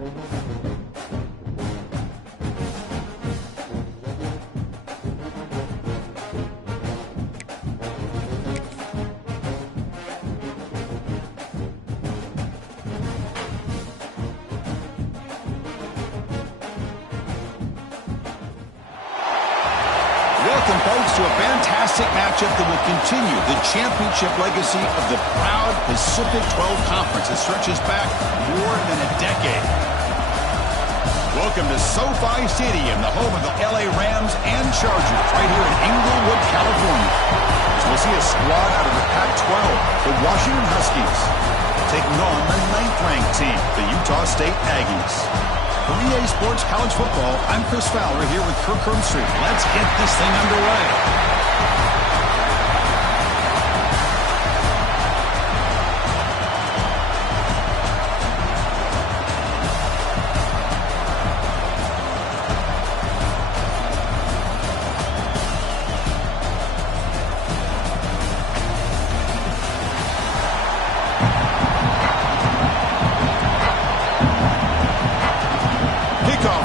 Welcome, folks, to a fantastic matchup that will continue the championship legacy of the proud Pacific 12 Conference that stretches back more than a decade. Welcome to SoFi Stadium, the home of the LA Rams and Chargers, right here in Inglewood, California. So we'll see a squad out of the Pac-12, the Washington Huskies, taking on the 9th-ranked team, the Utah State Aggies. For EA Sports College Football, I'm Chris Fowler here with Kirk Herbstreit. Let's get this thing underway.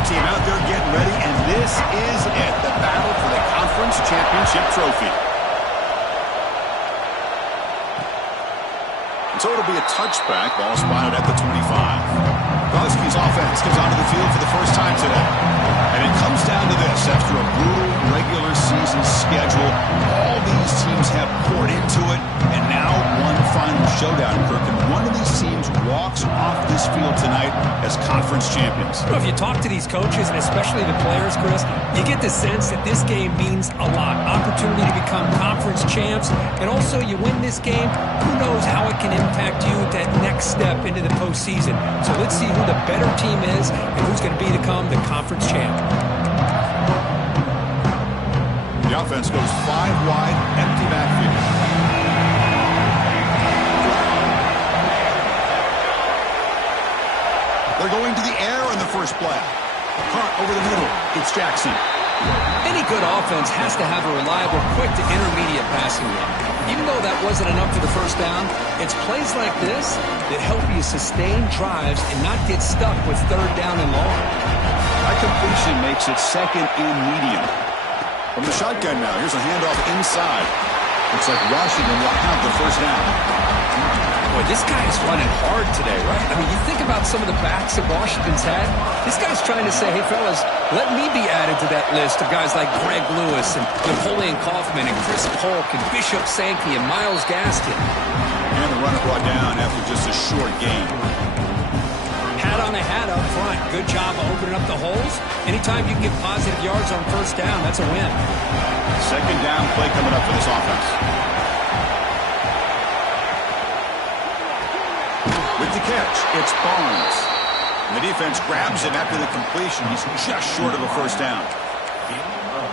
Team out there getting ready, and this is it, the battle for the conference championship trophy. And so it'll be a touchback, ball spotted at the 25. The Huskies offense comes onto the field for the first time today. And it comes down to this. After a brutal regular season schedule, all these teams have poured into it, and now one final showdown, Kirk. And one of these teams walks off this field tonight as conference champions. Well, if you talk to these coaches, and especially the players, Chris, you get the sense that this game means a lot. Opportunity to become conference champs, and also you win this game, who knows how it can impact you that next step into the postseason. So let's see who the better team is and who's going to become the conference champ. The offense goes 5 wide, empty backfield. They're going to the air on the first play. Hunt over the middle. It's Jackson. Any good offense has to have a reliable, quick to intermediate passing game. Even though that wasn't enough for the first down, it's plays like this that help you sustain drives and not get stuck with 3rd down and long. That completion makes it 2nd and medium. From the shotgun now, here's a handoff inside. Looks like Washington will have the first down. Boy, this guy is running hard today, right? I mean, you think about some of the backs that Washington's had. This guy's trying to say, hey, fellas, let me be added to that list of guys like Greg Lewis and Napoleon Kaufman and Chris Polk and Bishop Sankey and Myles Gaskin. And the runner brought down after just a short gain. Hat on a hat up front. Good job of opening up the holes. Anytime you can get positive yards on first down, that's a win. 2nd down play coming up for this offense. With the catch, it's Barnes. And the defense grabs him after the completion. He's just short of a first down.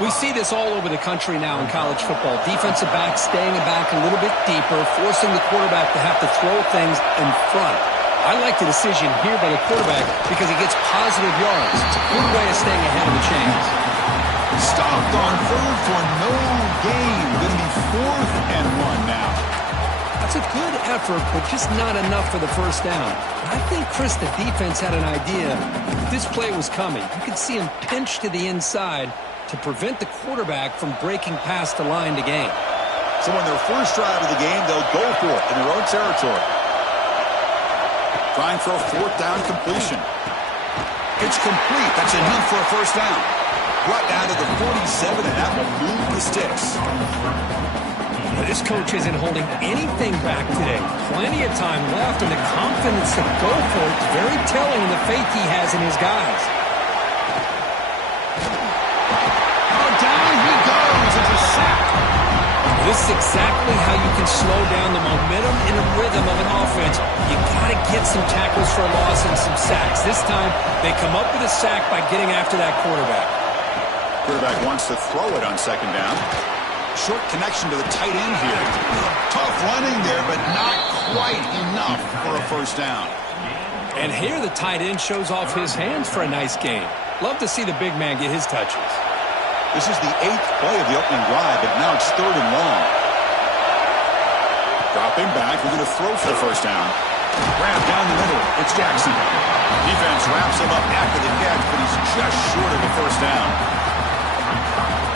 We see this all over the country now in college football. Defensive backs staying back a little bit deeper, forcing the quarterback to have to throw things in front. I like the decision here by the quarterback because he gets positive yards. It's a good way of staying ahead of the chains. Stopped on 3rd for no gain. Going to be 4th and 1 now. That's a good effort, but just not enough for the first down. I think, Chris, the defense had an idea that this play was coming. You could see him pinch to the inside to prevent the quarterback from breaking past the line to gain. So on their first drive of the game, they'll go for it in their own territory. Trying for a 4th down completion. It's complete. That's enough for a first down. Brought down to the 47, and that will move the sticks. This coach isn't holding anything back today. Plenty of time left, and the confidence to go for it is very telling in the faith he has in his guys. Oh, down he goes. It's a sack. This is exactly how you can slow down the momentum and the rhythm of an offense. You got to get some tackles for a loss and some sacks. This time, they come up with a sack by getting after that quarterback. Quarterback wants to throw it on 2nd down. Short connection to the tight end here. Tough running there, but not quite enough for a first down. And here the tight end shows off his hands for a nice gain. Love to see the big man get his touches. This is the 8th play of the opening drive, but now it's 3rd and long. Dropping back, we're going to throw for the first down. Grab down the middle. It's Jackson. Defense wraps him up after the catch, but he's just short of a first down.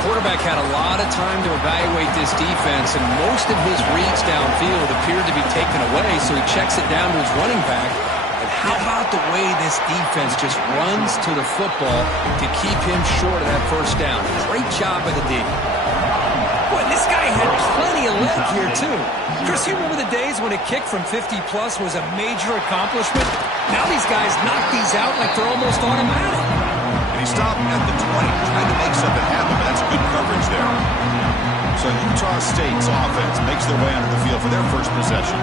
Quarterback had a lot of time to evaluate this defense, and most of his reads downfield appeared to be taken away, so he checks it down to his running back. And how about the way this defense just runs to the football to keep him short of that first down? Great job by the D. Boy, this guy had plenty of leg here, too. Chris, you remember the days when a kick from 50-plus was a major accomplishment? Now these guys knock these out like they're almost automatic. And he stopped at the 20, trying to make something happen, but that's good coverage there. So Utah State's offense makes their way onto the field for their first possession.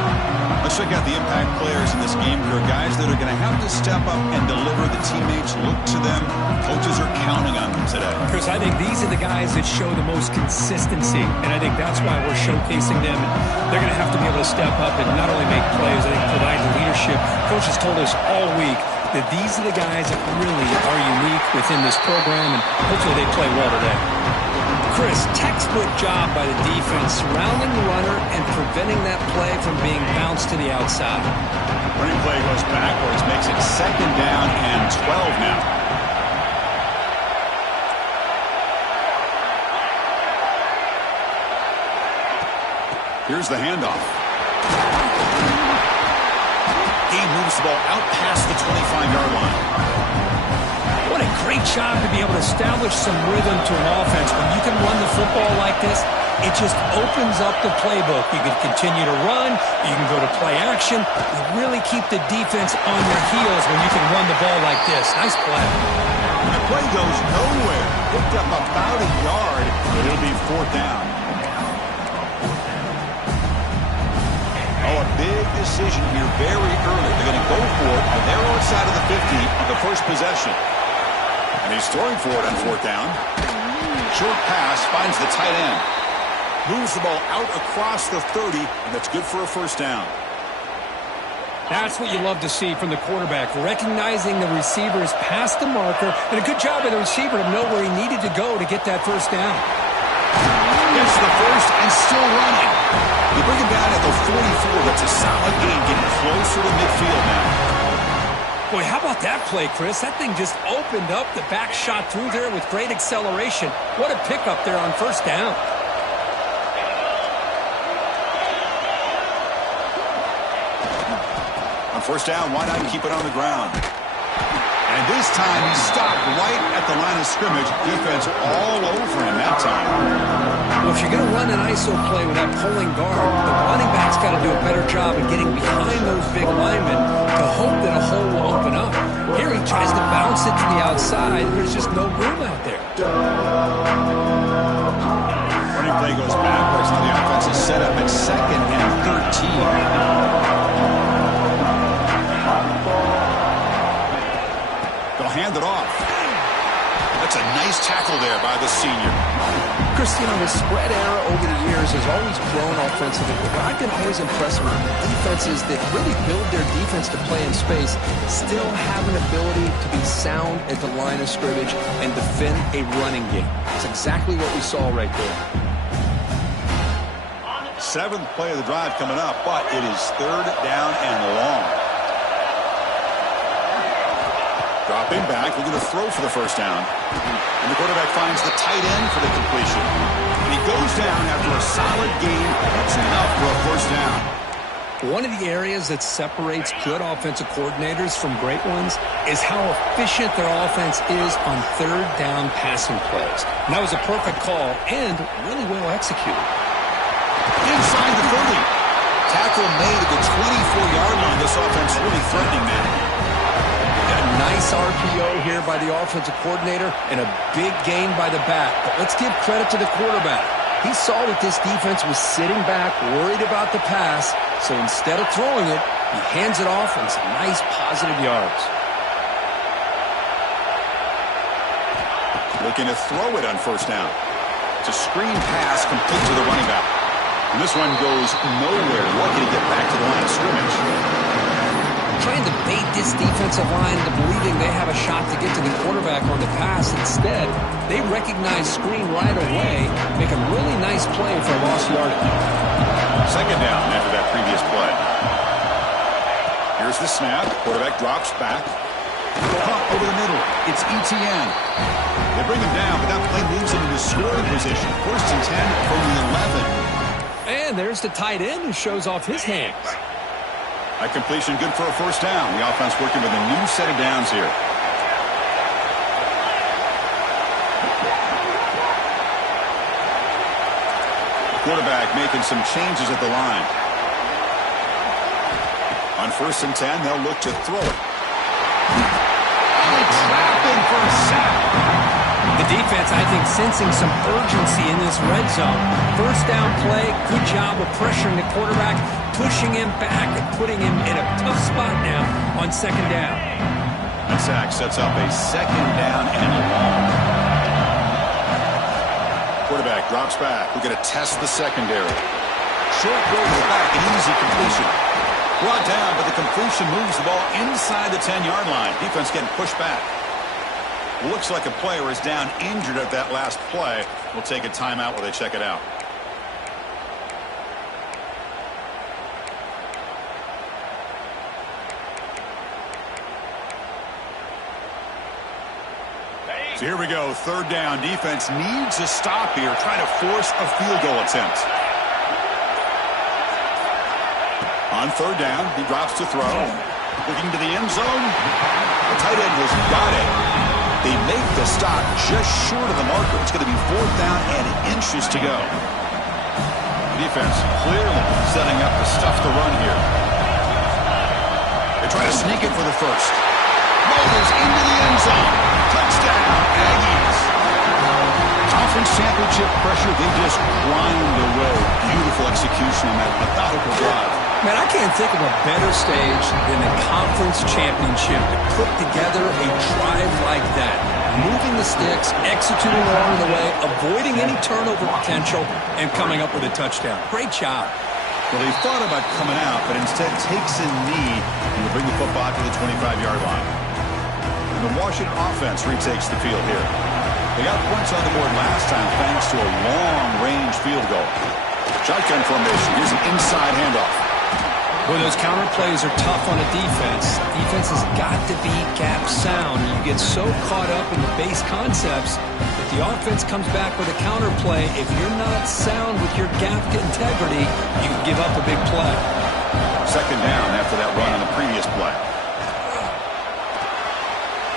Let's check out the impact players in this game. There are guys that are going to have to step up and deliver. The teammates look to them. Coaches are counting on them today. Chris, I think these are the guys that show the most consistency, and I think that's why we're showcasing them. And they're going to have to be able to step up and not only make plays, I think provide the leadership. Coach has told us all week that these are the guys that really are unique within this program, and hopefully they play well today. Chris, textbook job by the defense surrounding the runner and preventing that play from being bounced to the outside. Running play goes backwards, makes it 2nd down and 12 now. Here's the handoff. He moves the ball out past the 25-yard line. What a great job to be able to establish some rhythm to an offense. When you can run the football like this, it just opens up the playbook. You can continue to run. You can go to play action. You really keep the defense on your heels when you can run the ball like this. Nice play. And the play goes nowhere. Picked up about a yard, but it'll be 4th down. Oh, a big decision here very early. They're going to go for it on their own side of the 50 on the first possession. And he's throwing for it on 4th down. Short pass finds the tight end. Moves the ball out across the 30, and that's good for a first down. That's what you love to see from the quarterback, recognizing the receiver is past the marker, and a good job by the receiver to know where he needed to go to get that first down. Gets the first and still running. They bring him down at the 44. That's a solid gain, getting closer to midfield now. Boy, how about that play, Chris? That thing just opened up. The back shot through there with great acceleration. What a pickup there on first down. On first down, why not keep it on the ground? And this time he stopped right at the line of scrimmage. Defense all over him that time. Well, if you're going to run an ISO play with that pulling guard, the running back's got to do a better job of getting behind those big linemen to hope that a hole will open up. Here he tries to bounce it to the outside. There's just no room out there. Running play goes backwards. Now the offense is set up at 2nd and 13. They'll hand it off. That's a nice tackle there by the senior. Chris, you know, the spread era over the years has always grown offensively. But I've been always impressed with defenses that really build their defense to play in space, still have an ability to be sound at the line of scrimmage and defend a running game. That's exactly what we saw right there. 7th play of the drive coming up, but it is 3rd down and long. Dropping back, we're going to throw for the first down. And the quarterback finds the tight end for the completion. And he goes down after a solid gain. That's enough for a first down. One of the areas that separates good offensive coordinators from great ones is how efficient their offense is on 3rd down passing plays. And that was a perfect call and really well executed. Inside the 30. Tackle made at the 24-yard line. This offense really threatening that. Nice RPO here by the offensive coordinator and a big gain by the back. But let's give credit to the quarterback. He saw that this defense was sitting back, worried about the pass, so instead of throwing it, he hands it off and some nice positive yards. Looking to throw it on first down. It's a screen pass complete to the running back. And this one goes nowhere. Lucky to get back to the line of scrimmage. Trying to bait this defensive line into believing they have a shot to get to the quarterback on the pass. Instead, they recognize screen right away, make a really nice play for a lost yardage. 2nd down after that previous play. Here's the snap. Quarterback drops back. Pump over the middle. It's Etienne. They bring him down, but that play moves him into scoring position. 1st and 10 from the 11. And there's the tight end who shows off his hands. That completion good for a 1st down. The offense working with a new set of downs here. Quarterback making some changes at the line. On 1st and 10, they'll look to throw it. They trap him for a sack. The defense, I think, sensing some urgency in this red zone. 1st down play, good job of pressuring the quarterback, pushing him back and putting him in a tough spot now on 2nd down. That sack sets up a 2nd down and long. Quarterback drops back. We're going to test the secondary. Short throw to the back, an easy completion. Brought down, but the completion moves the ball inside the 10-yard line. Defense getting pushed back. Looks like a player is down injured at that last play. We'll take a timeout while they check it out. So here we go, 3rd down. Defense needs a stop here, trying to force a field goal attempt. On 3rd down, he drops to throw. Looking to the end zone. The tight end has got it. They make the stop just short of the marker. It's going to be 4th down and inches to go. Defense clearly setting up to stuff the run here. They try to sneak it for the 1st. Moses into the end zone. Touchdown, Aggies. Conference championship pressure, they just grind away. Beautiful execution on that methodical drive. Man, I can't think of a better stage than the conference championship to put together a drive like that. Moving the sticks, executing along the way, avoiding any turnover potential, and coming up with a touchdown. Great job. Well, they thought about coming out, but instead takes a knee and will bring the football to the 25-yard line. And the Washington offense retakes the field here. They got points on the board last time thanks to a long-range field goal. Shotgun formation. Here's an inside handoff. Well, those counter plays are tough on a defense. Defense has got to be gap sound. You get so caught up in the base concepts that the offense comes back with a counter play. If you're not sound with your gap integrity, you can give up a big play. 2nd down after that run on the previous play.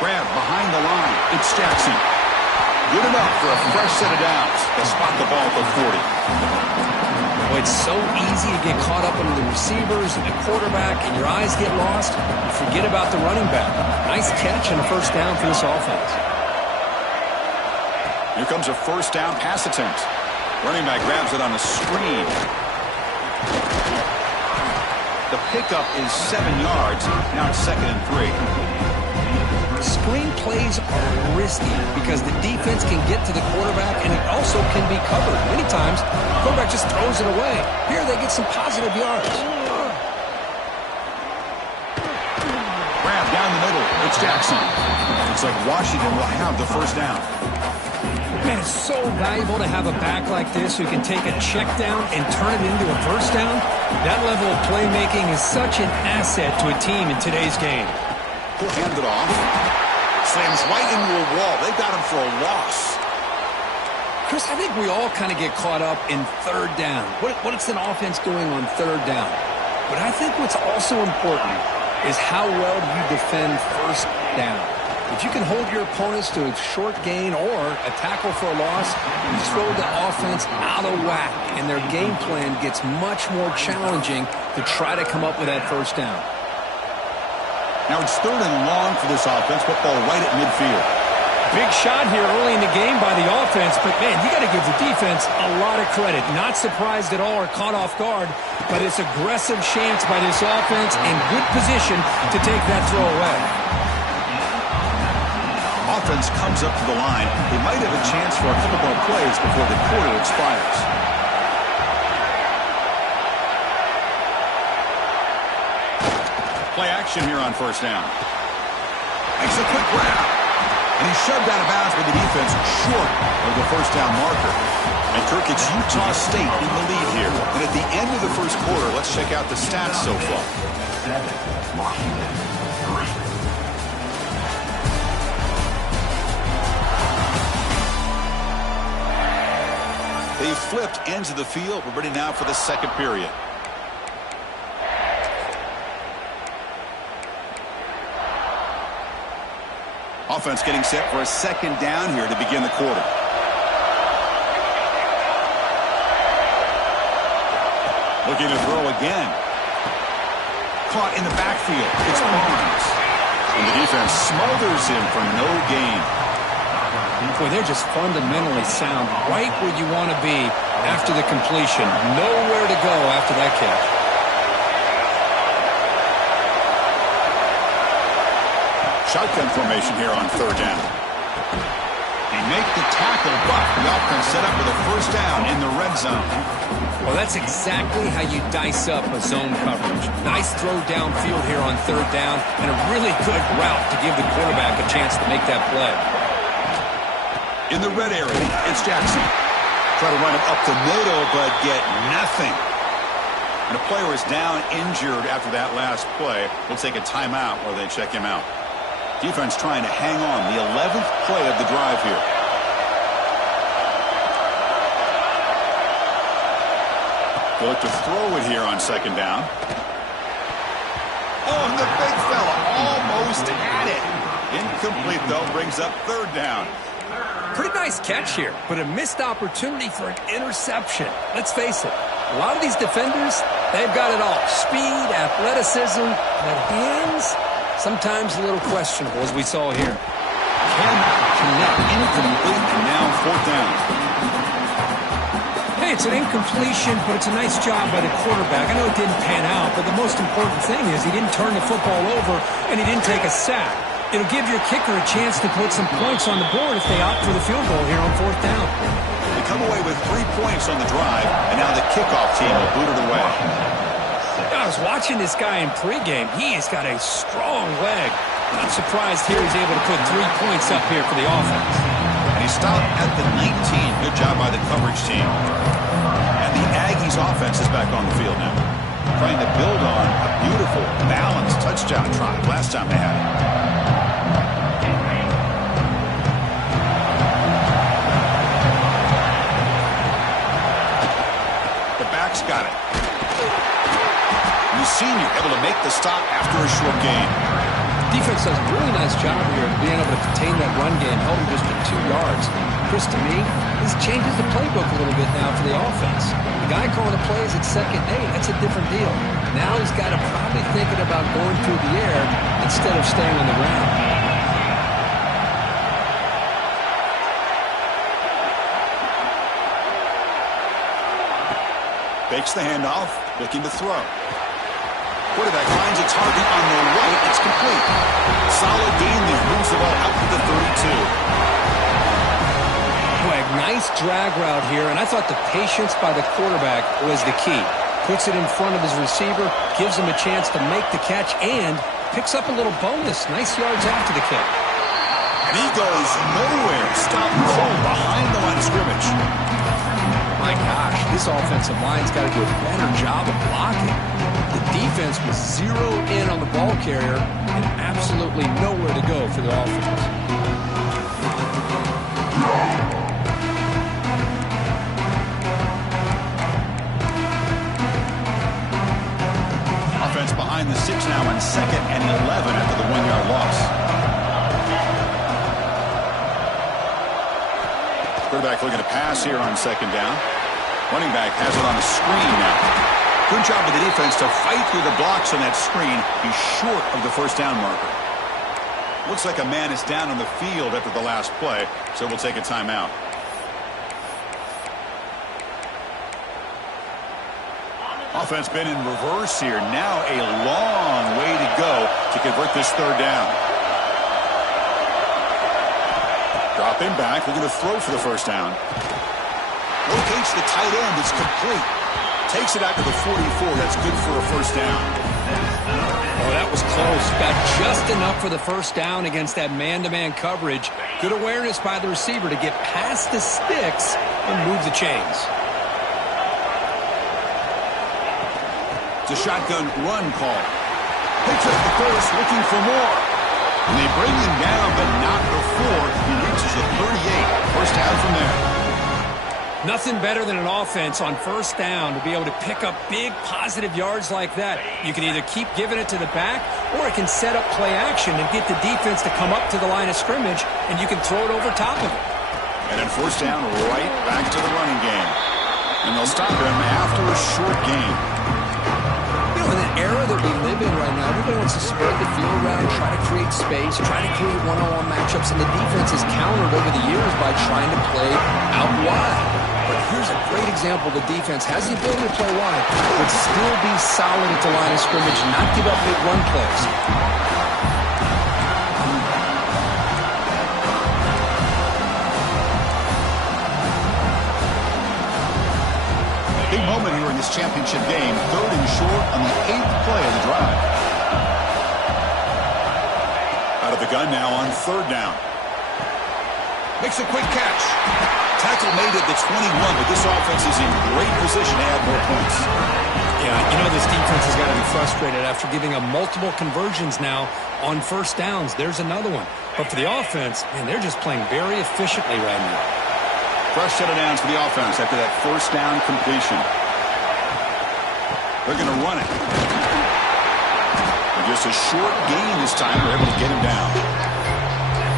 Grab behind the line. It's Jackson. Good enough for a fresh set of downs. They'll spot the ball at the 40. Well, it's so easy to get caught up in the receivers and the quarterback, and your eyes get lost. You forget about the running back. Nice catch and a 1st down for this offense. Here comes a 1st down pass attempt. Running back grabs it on a screen. The pickup is 7 yards. Now it's 2nd and 3. Screen plays are risky because the defense can get to the quarterback and it also can be covered. Many times, the quarterback just throws it away. Here they get some positive yards. Grab down the middle. It's Jackson. Looks like Washington will have the 1st down. Man, it's so valuable to have a back like this who can take a check down and turn it into a 1st down. That level of playmaking is such an asset to a team in today's game. He'll hand it off. Slams right into a wall. They got him for a loss. Chris, I think we all kind of get caught up in 3rd down. What's an offense doing on 3rd down? But I think what's also important is how well you defend 1st down. If you can hold your opponents to a short gain or a tackle for a loss, you throw the offense out of whack, and their game plan gets much more challenging to try to come up with that 1st down. Now it's 3rd and long for this offense. Football right at midfield. Big shot here early in the game by the offense, but, man, you got to give the defense a lot of credit. Not surprised at all or caught off guard, but it's aggressive chance by this offense in good position to take that throw away. Offense comes up to the line. They might have a chance for a couple more plays before the quarter expires. Play action here on 1st down. Makes a quick grab. And he's shoved out of bounds with the defense short of the 1st down marker. And Kirk, it's Utah State in the lead here. And at the end of the first quarter, let's check out the stats so far. 7, Washington 3. They flipped ends of the field. We're ready now for the second period. Offense getting set for a second down here to begin the quarter. Looking to throw again. Caught in the backfield. It's Barnes. And the defense smothers him for no gain. Boy, they're just fundamentally sound. Right where you want to be after the completion. Nowhere to go after that catch. Shotgun formation here on third down. They make the tackle, but the offense set up with a first down in the red zone. Well, that's exactly how you dice up a zone coverage. Nice throw downfield here on third down, and a really good route to give the quarterback a chance to make that play. In the red area, it's Jackson. Try to run it up the middle, but get nothing. And a player is down injured after that last play. We'll take a timeout while they check him out. Defense trying to hang on. The 11th play of the drive here. They look to throw it here on second down. Oh, and the big fella almost had it. Incomplete, though, brings up third down. Pretty nice catch here, but a missed opportunity for an interception. Let's face it, a lot of these defenders, they've got it all. Speed, athleticism, but hands, sometimes a little questionable, as we saw here. Cannot connect. Incomplete, and now fourth down. Hey, it's an incompletion, but it's a nice job by the quarterback. I know it didn't pan out, but the most important thing is he didn't turn the football over, and he didn't take a sack. It'll give your kicker a chance to put some points on the board if they opt for the field goal here on fourth down. They come away with 3 points on the drive, and now the kickoff team will boot it away. I was watching this guy in pregame. He has got a strong leg. Not surprised here he's able to put 3 points up here for the offense. And he stopped at the 19. Good job by the coverage team. And the Aggies offense is back on the field now, trying to build on a beautiful, balanced touchdown drive last time they had it. Got it. The senior able to make the stop after a short gain. Defense does a really nice job here of being able to contain that run game, held him just to 2 yards. Chris, to me, this changes the playbook a little bit now for the offense. The guy calling the plays at second and 8, that's a different deal. Now he's got to probably thinking about going through the air instead of staying on the ground. Fakes the handoff, looking to throw. Quarterback finds a target on the right. It's complete. Solid gain there. Moves the ball out to the 32. Boy, nice drag route here, and I thought the patience by the quarterback was the key. Puts it in front of his receiver, gives him a chance to make the catch, and picks up a little bonus. Nice yards after the kick. And he goes nowhere. Stop cold behind the line of scrimmage. My gosh, this offensive line's got to do a better job of blocking. The defense was zeroed in on the ball carrier and absolutely nowhere to go for the offense. Offense behind the 6 now on 2nd and 11 after the 1-yard loss. Quarterback looking to pass here on second down. Running back has it on a screen now. Good job of the defense to fight through the blocks on that screen. He's short of the first down marker. Looks like a man is down on the field after the last play, so we'll take a timeout. Offense been in reverse here. Now a long way to go to convert this third down. Dropping back, looking to throw for the first down. Locates the tight end. It's complete. Takes it out to the 44. That's good for a first down. Oh, that was close. Got just enough for the first down against that man-to-man coverage. Good awareness by the receiver to get past the sticks and move the chains. It's a shotgun run call. Picks up the course, looking for more. And they bring him down, but not before he reaches the 38. First down from there. Nothing better than an offense on first down to be able to pick up big positive yards like that. You can either keep giving it to the back, or it can set up play action and get the defense to come up to the line of scrimmage, and you can throw it over top of it. And then first down, right back to the running game. And they'll stop him after a short game. In the era that we live in right now, everybody wants to spread the field around, try to create space, try to create one-on-one matchups, and the defense has countered over the years by trying to play out wide. But here's a great example. The defense has the ability to play wide, but still be solid at the line of scrimmage, not give up big run plays. Big moment here in this championship game. 3rd and short on the 8th play of the drive. Out of the gun now on 3rd down. Makes a quick catch. Tackle made at the 21, but this offense is in great position to add more points. Yeah, you know this defense has got to be frustrated after giving up multiple conversions now on first downs. There's another one. But for the offense, man, they're just playing very efficiently right now. Fresh set of downs for the offense after that first down completion. They're going to run it. And just a short gain this time. They're able to get him down.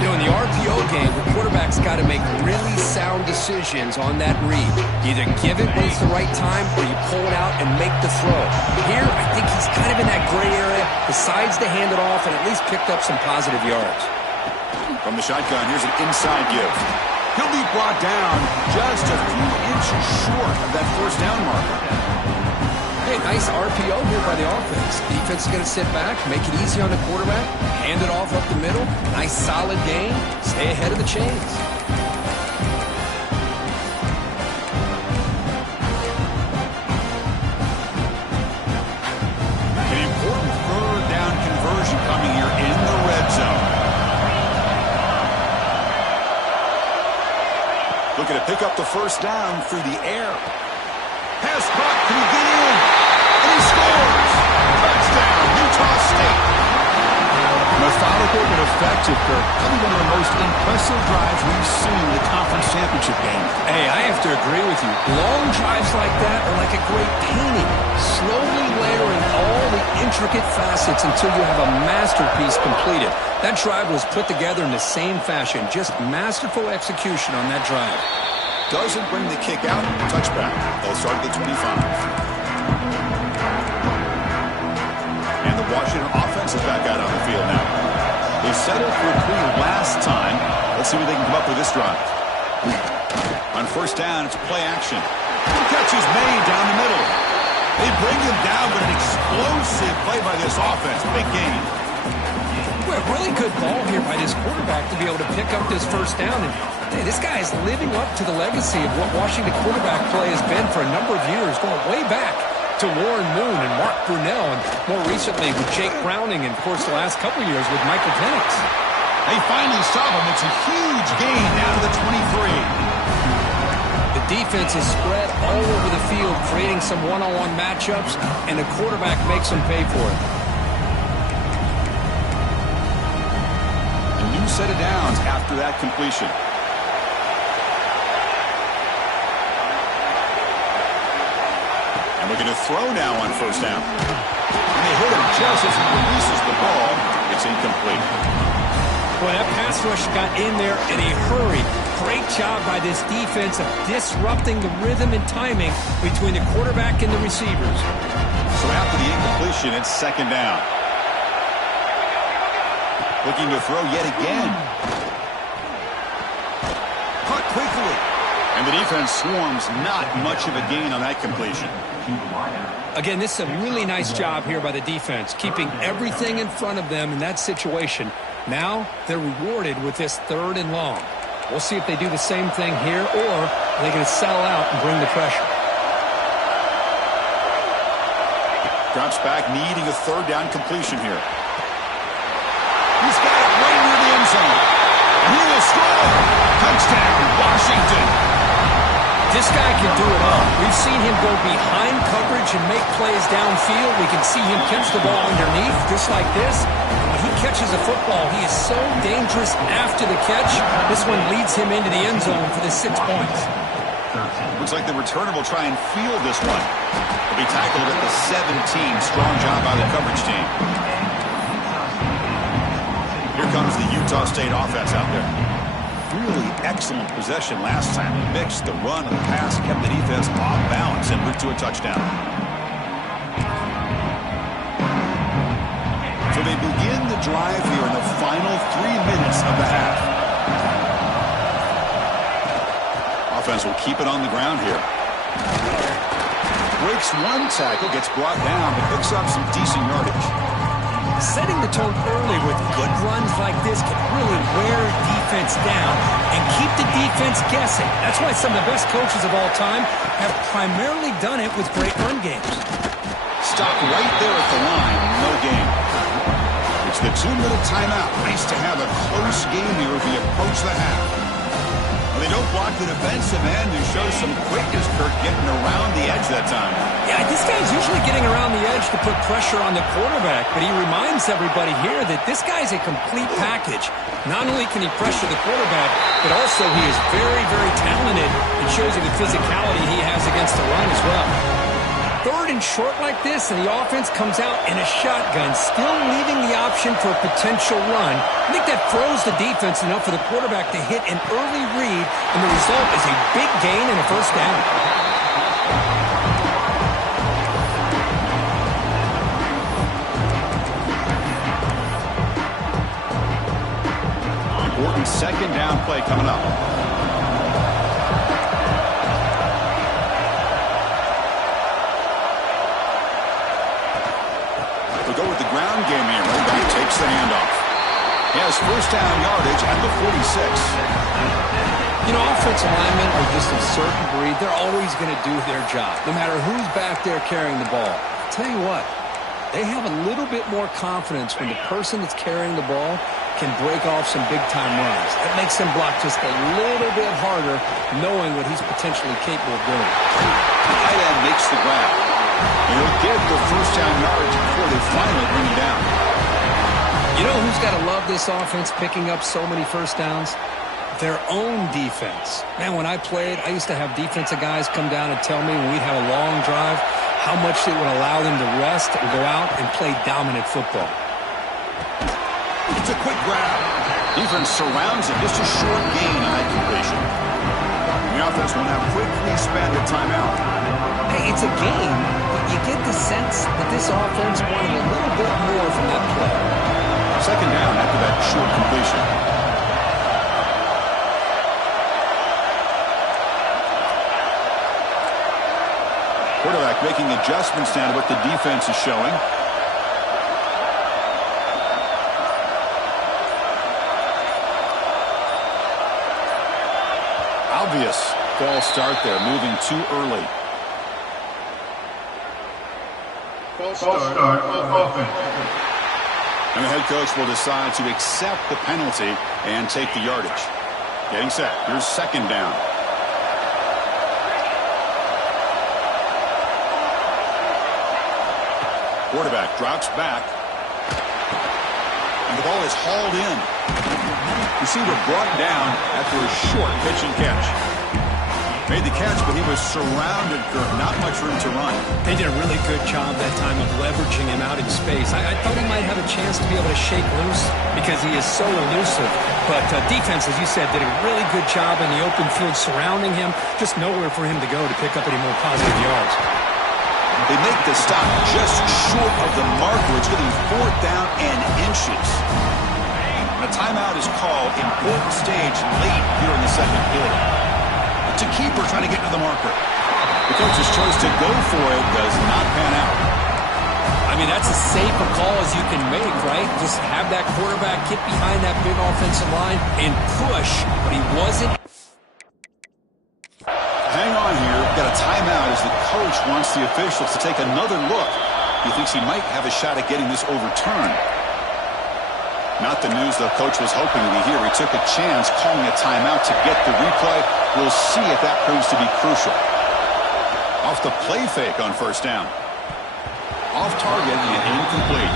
You know, in the RPO game, the quarterback's got to make really sound decisions on that read. Either give it when it's the right time, or you pull it out and make the throw. Here, I think he's kind of in that gray area, decides to hand it off, and at least picked up some positive yards. From the shotgun, here's an inside give. He'll be brought down just a few inches short of that first down marker. Hey, nice RPO here by the offense. Defense is going to sit back, make it easy on the quarterback, hand it off up the middle. Nice solid gain. Stay ahead of the chains. An important 3rd down conversion coming here in the red zone. Looking to pick up the first down through the air. Pass caught. Can he get in? And he scores! Touchdown, Utah State. Methodical but effective, Kirk. Probably one of the most impressive drives we've seen in the conference championship game. Hey, I have to agree with you. Long drives like that are like a great painting. Slowly layering all the intricate facets until you have a masterpiece completed. That drive was put together in the same fashion. Just masterful execution on that drive. Doesn't bring the kick out. Touchback. They'll start at the 25. And the Washington offense is back out on the field now. They settled for a 3 last time. Let's see what they can come up with this drive. On first down, it's play action. The catch is made down the middle. They bring him down, but an explosive play by this offense. Big gain. Well, really good ball here by this quarterback to be able to pick up this first down. And hey, this guy is living up to the legacy of what Washington quarterback play has been for a number of years, going way back to Warren Moon and Mark Brunell, and more recently with Jake Browning, and of course the last couple of years with Michael Penix. They finally stop him. It's a huge gain down to the 23. The defense is spread all over the field, creating some one-on-one matchups, and the quarterback makes them pay for it. A new set of downs after that completion. And we're going to throw now on first down. And they hit him just as he releases the ball. It's incomplete. Boy, that pass rush got in there in a hurry. Great job by this defense of disrupting the rhythm and timing between the quarterback and the receivers. So after the incompletion, it's second down. Looking to throw yet again. Caught quickly. And the defense swarms, not much of a gain on that completion. Again, this is a really nice job here by the defense, keeping everything in front of them in that situation. Now they're rewarded with this 3rd and long. We'll see if they do the same thing here, or are they going to settle out and bring the pressure. Drops back, needing a 3rd down completion here. He's got it right near the end zone. And he will score. Touchdown, Washington. can do it all. We've seen him go behind coverage and make plays downfield. We can see him catch the ball underneath, just like this. When he catches a football, he is so dangerous after the catch. This one leads him into the end zone for the 6 points. Looks like the returner will try and field this one. He'll be tackled at the 17. Strong job by the coverage team. Here comes the Utah State offense out there. Really excellent possession last time. Mixed the run and the pass, kept the defense off balance and moved to a touchdown. So they begin the drive here in the final 3 minutes of the half. Offense will keep it on the ground here. Breaks one tackle, gets brought down, but picks up some decent yardage. Setting the tone early with good runs like this can really wear defense down and keep the defense guessing. That's why some of the best coaches of all time have primarily done it with great run games. Stop right there at the line, no gain. It's the 2-minute timeout. Nice to have a close game here as we approach the half. Well, they don't block the defensive end and show some quickness, Kirk, getting around the edge that time. Yeah, this guy's usually getting around the edge to put pressure on the quarterback, but he reminds everybody here that this guy's a complete package. Not only can he pressure the quarterback, but also he is very, very talented and shows you the physicality he has against the run as well. 3rd and short like this, and the offense comes out in a shotgun, still leaving the option for a potential run. I think that throws the defense enough for the quarterback to hit an early read, and the result is a big gain and a first down. Important 2nd down play coming up. Go with the ground game here. Running back takes the handoff. He has first down yardage at the 46. You know, offensive linemen are just a certain breed. They're always going to do their job, no matter who's back there carrying the ball. I'll tell you what, they have a little bit more confidence when the person that's carrying the ball can break off some big-time runs. That makes them block just a little bit harder, knowing what he's potentially capable of doing. Tight end makes the grab. And he'll get the first down yards before they finally bring him down. You know who's got to love this offense picking up so many first downs? Their own defense. Man, when I played, I used to have defensive guys come down and tell me when we'd have a long drive how much it would allow them to rest and go out and play dominant football. It's a quick grab. Defense surrounds it. Just a short gain on that completion. The offense will now quickly spend a timeout. Hey, it's a game, but you get the sense that this offense wanted a little bit more from that play. 2nd down after that short completion. Quarterback making adjustments down to what the defense is showing. Obvious false start there, moving too early. False start offense. And the head coach will decide to accept the penalty and take the yardage. Getting set. Here's 2nd down. Quarterback drops back. And the ball is hauled in. Receiver brought down after a short pitch and catch. Made the catch, but he was surrounded, Kirk. Not much room to run. They did a really good job that time of leveraging him out in space. I thought he might have a chance to be able to shake loose because he is so elusive. But defense, as you said, did a really good job in the open field surrounding him. Just nowhere for him to go to pick up any more positive yards. They make the stop just short of the marker. It's going to be 4th down and inches. A timeout is called. Important stage late here in the 2nd quarter. To keeper trying to get to the marker. The coach's choice to go for it does not pan out. I mean, that's as safe a call as you can make, right? Just have that quarterback get behind that big offensive line and push, but he wasn't. Hang on here. We've got a timeout as the coach wants the officials to take another look. He thinks he might have a shot at getting this overturned. Not the news the coach was hoping to hear. He took a chance calling a timeout to get the replay. We'll see if that proves to be crucial. Off the play fake on first down. Off target and incomplete.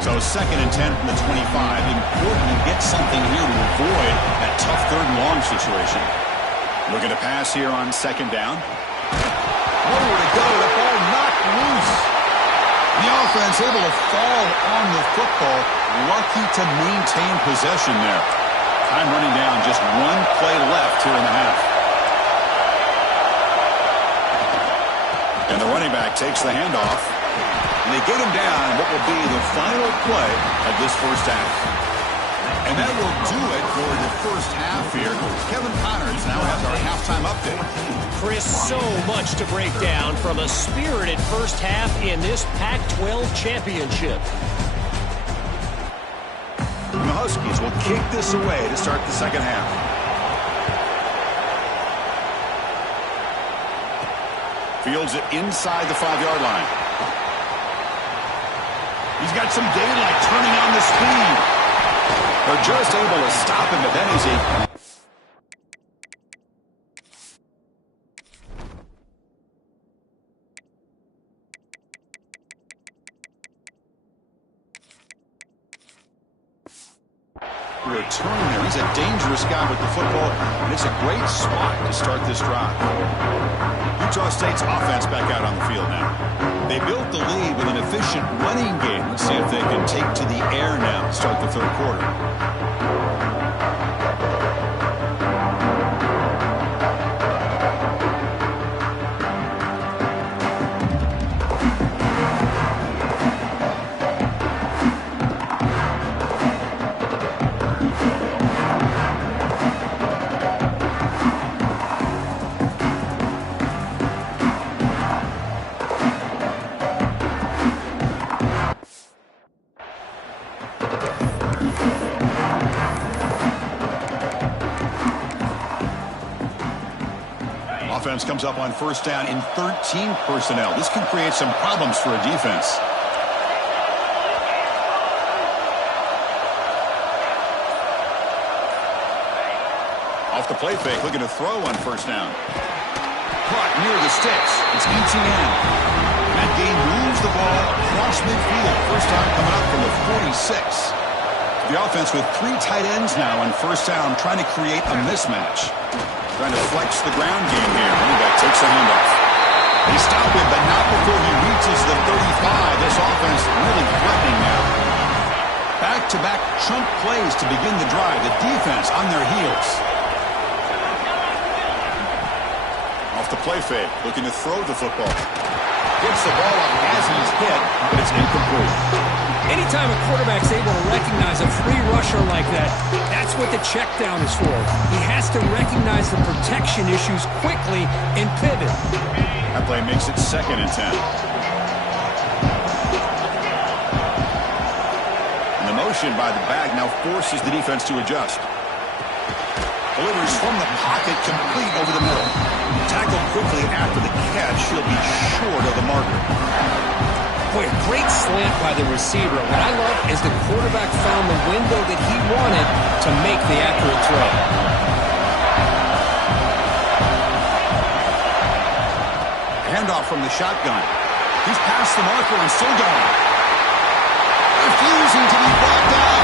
So 2nd and 10 from the 25. Important to get something here to avoid that tough 3rd and long situation. Looking to pass here on 2nd down. Nowhere to go. The ball knocked loose. The offense able to fall on the football. Lucky to maintain possession there. Time running down. Just 1 play left here in the half. And the running back takes the handoff. And they get him down what will be the final play of this first half. And that will do it for the first half here. Kevin Connors now has our halftime update. Chris, so much to break down from a spirited first half in this Pac-12 championship. And the Huskies will kick this away to start the second half. Fields it inside the 5-yard line. He's got some daylight turning on the speed. They're just able to stop him, but then he's return there. He's a dangerous guy with the football, and it's a great spot to start this drive. Utah State's offense back out on the field now. They built the lead with an efficient running game. Let's see if they can take to the air now to start the 3rd quarter. Offense comes up on first down in 13 personnel. This can create some problems for a defense. Off the play fake, looking to throw on first down. Caught near the sticks. It's ETN. That game moves the ball across midfield. First down coming up from the 46. The offense with 3 tight ends now on first down, trying to create a mismatch. Trying to flex the ground game here. Running back takes the handoff. They stop him, but not before he reaches the 35. This offense really threatening now. Back-to-back chunk plays to begin the drive. The defense on their heels. Off the play fake, looking to throw the football. Gets the ball up as he's hit, but it's incomplete. Anytime a quarterback's able to recognize a free rusher like that, that's what the check down is for. He has to recognize the protection issues quickly and pivot. That play makes it 2nd and 10. And the motion by the back now forces the defense to adjust. Delivers from the pocket, complete over the middle. Tackled quickly after the catch. He'll be short of the marker. Boy, a great slant by the receiver. What I love is the quarterback found the window that he wanted to make the accurate throw. Handoff from the shotgun. He's past the marker and still going. Refusing to be brought down.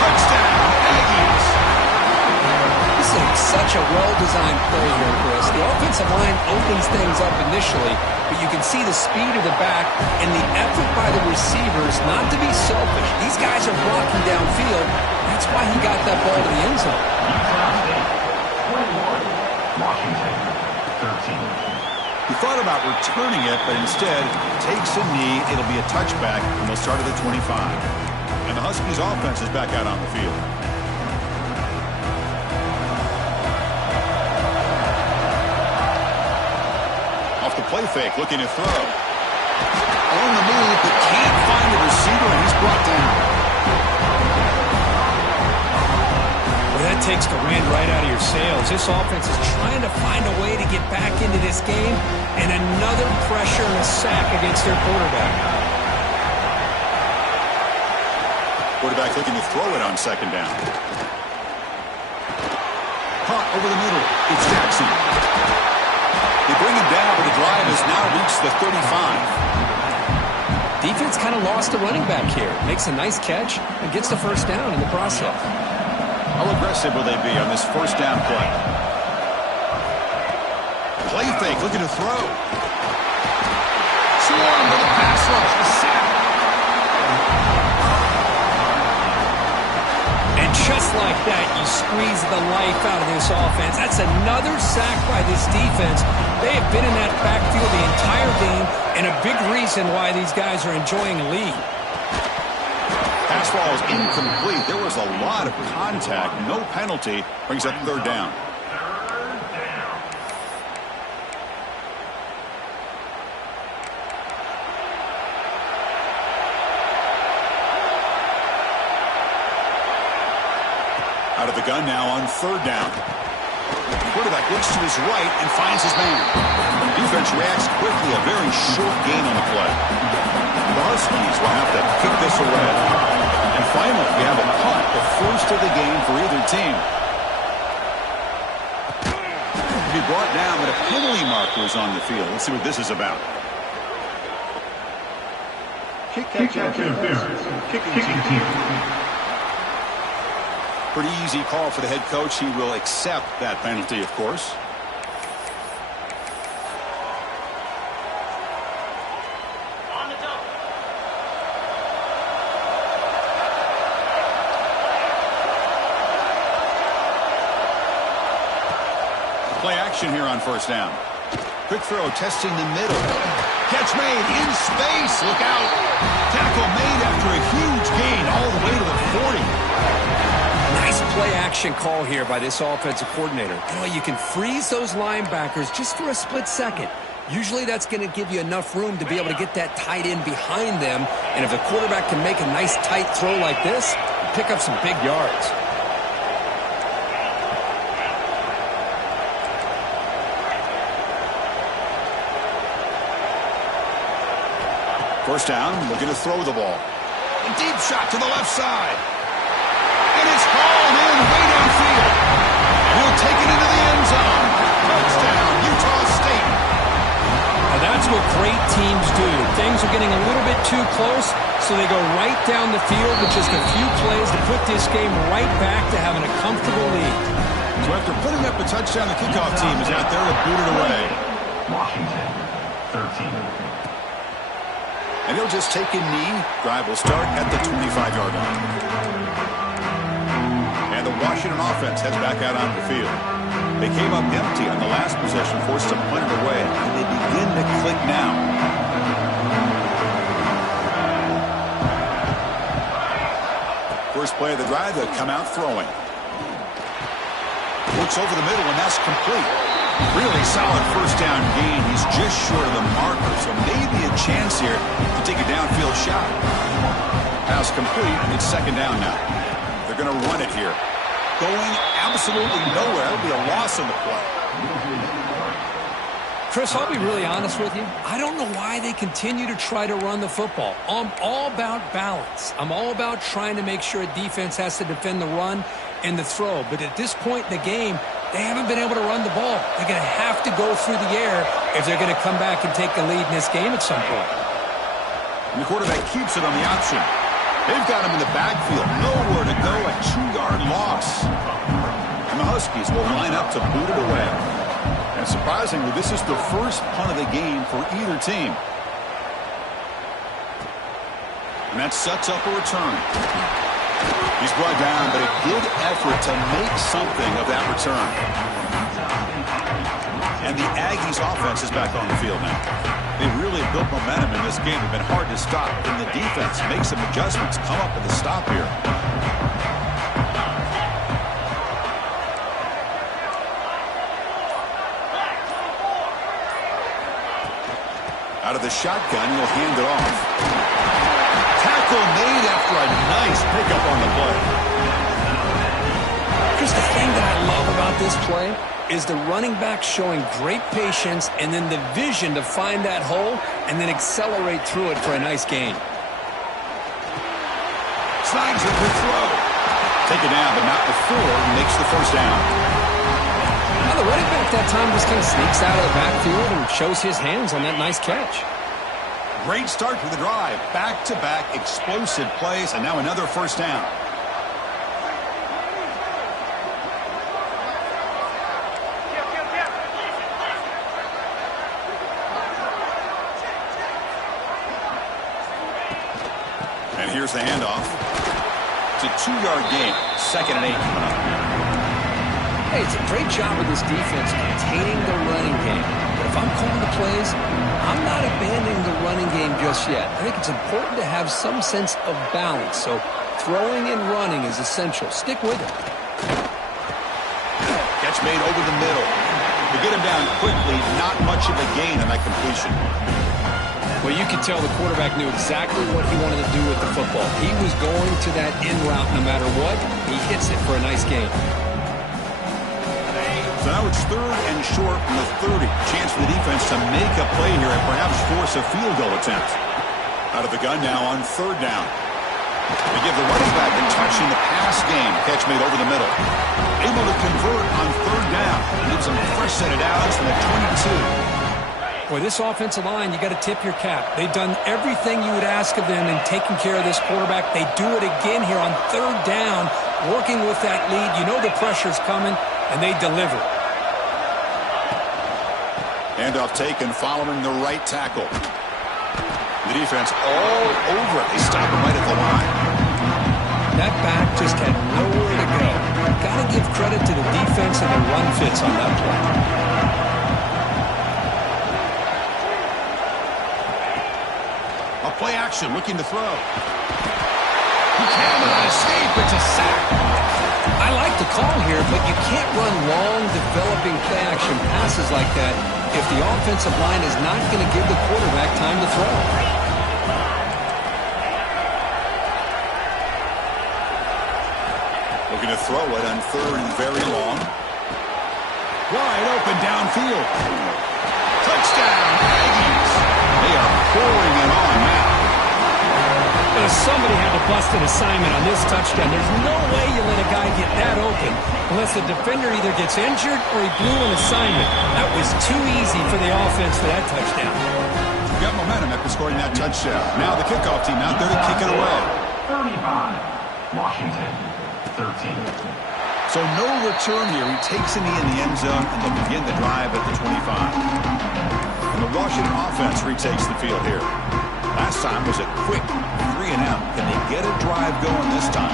Touchdown, Aggies. This is such a well-designed play here, Chris. The offensive line opens things up initially, but you can see the speed of the back and the effort by the receivers not to be selfish. These guys are blocking downfield. That's why he got that ball to the end zone. Washington, 13. He thought about returning it, but instead takes a knee. It'll be a touchback, and they'll start at the 25. And the Huskies' offense is back out on the field. Off the play fake, looking to throw. On the move, but can't find the receiver, and he's brought down. Well, that takes the wind right out of your sails. This offense is trying to find a way to get back into this game, and another pressure and a sack against their quarterback. Quarterback looking to throw it on 2nd down. caught over the middle. It's Jackson. They bring him down, but the drive has now reached the 35. Defense kind of lost the running back here. Makes a nice catch and gets the first down in the process. How aggressive will they be on this first down play? Play fake, looking to throw. Swarm with a pass rush, a sack. And just like that, you squeeze the life out of this offense. That's another sack by this defense. They have been in that backfield the entire game, and a big reason why these guys are enjoying a lead. Pass ball is incomplete. There was a lot of contact. No penalty. Brings up third down. Out of the gun now on third down. The quarterback looks to his right and finds his man. The defense reacts quickly. A very short gain on the play. The Huskies will have to kick this away. And finally, we have a punt, the first of the game for either team. To be brought down, but a penalty marker is on the field. Let's see what this is about. Kick interference. Kicking team. Pretty easy call for the head coach. He will accept that penalty, of course. Play action here on first down. Quick throw, testing the middle. Catch made in space. Look out. Tackle made after a huge gain all the way to the 40. Nice play-action call here by this offensive coordinator. You know, you can freeze those linebackers just for a split second. Usually that's going to give you enough room to be able to get that tight end behind them. And if the quarterback can make a nice tight throw like this, pick up some big yards. First down, looking to throw the ball. A deep shot to the left side. And it's hauled in way downfield. And he'll take it into the end zone. Touchdown, Utah State. Now that's what great teams do. Things are getting a little bit too close, so they go right down the field with just a few plays to put this game right back to having a comfortable lead. So after putting up a touchdown, the kickoff team is out there to boot it away. Washington, 13. And he'll just take a knee. Drive will start at the 25-yard line. And the Washington offense heads back out onto the field. They came up empty on the last possession, forced to punt it away. And they begin to click now. First play of the drive, they'll come out throwing. Looks over the middle, and that's complete. Really solid first down gain. He's just short of the marker, so maybe a chance here to take a downfield shot. Pass complete. It's second down now. They're going to run it here. Going absolutely nowhere. That'll be a loss on the play. Chris, I'll be really honest with you. I don't know why they continue to try to run the football. I'm all about balance. I'm all about trying to make sure a defense has to defend the run and the throw. But at this point in the game, they haven't been able to run the ball. They're going to have to go through the air if they're going to come back and take the lead in this game at some point. And the quarterback keeps it on the option. They've got him in the backfield. Nowhere to go. A 2-yard loss. And the Huskies will line up to boot it away. And surprisingly, this is the first punt of the game for either team. And that sets up a return. He's brought down, but a good effort to make something of that return. And the Aggies offense is back on the field now. They really built momentum in this game. They've been hard to stop. And the defense makes some adjustments, come up with a stop here. Out of the shotgun, he'll hand it off. Tackle made after a nice pickup on the play. Just the thing that I love about this play is the running back showing great patience and then the vision to find that hole and then accelerate through it for a nice gain. Slides it for throw. Take it down, but not before he makes the first down. the running back that time just kind of sneaks out of the backfield and shows his hands on that nice catch. Great start to the drive. Back-to-back explosive plays, and now another first down. And here's the handoff. It's a 2-yard gain. 2nd and 8 coming up. Hey, it's a great job of this defense containing the running game. But if I'm calling the plays, I'm not abandoning the running game just yet. I think it's important to have some sense of balance. So throwing and running is essential. Stick with it. Catch made over the middle. To get him down quickly, not much of a gain on that completion. Well, you could tell the quarterback knew exactly what he wanted to do with the football. He was going to that in route no matter what. He hits it for a nice gain. So now it's 3rd and short from the 30. Chance for the defense to make a play here and perhaps force a field goal attempt. Out of the gun now on 3rd down. They give the running back a touch in the pass game. Catch made over the middle. Able to convert on 3rd down. Need some fresh set of downs from the 22. Boy, this offensive line, you got to tip your cap. They've done everything you would ask of them in taking care of this quarterback. They do it again here on 3rd down, working with that lead. You know the pressure's coming, and they deliver. Handoff taken following the right tackle. The defense all over it. They stop him right at the line. That back just had nowhere to go. Got to give credit to the defense and their run fits on that play. Play action, looking to throw. He cannot escape. It's a sack. I like the call here, but you can't run long, developing play action passes like that if the offensive line is not going to give the quarterback time to throw. Looking to throw it on 3rd and very long. Wide open downfield. Touchdown, Aggies. They are pouring it on now. Somebody had to bust an assignment on this touchdown. There's no way you let a guy get that open unless the defender either gets injured or he blew an assignment. That was too easy for the offense for that touchdown. Got momentum after scoring that touchdown. Now the kickoff team out there to kick it away. 35, Washington, 13. So no return here. He takes in the end zone, and they'll begin the drive at the 25. And the Washington offense retakes the field here. Last time was a quick 3-and-out. Can they get a drive going this time?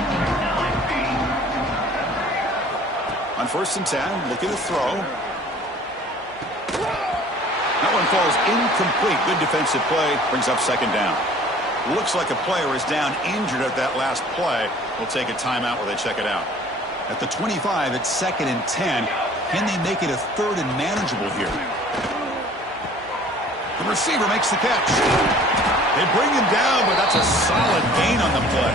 On 1st and 10, looking to throw. That one falls incomplete. Good defensive play. Brings up 2nd down. Looks like a player is down injured at that last play. We'll take a timeout while they check it out. At the 25, it's 2nd and 10. Can they make it a 3rd and manageable here? The receiver makes the catch. They bring him down, but that's a solid gain on the play.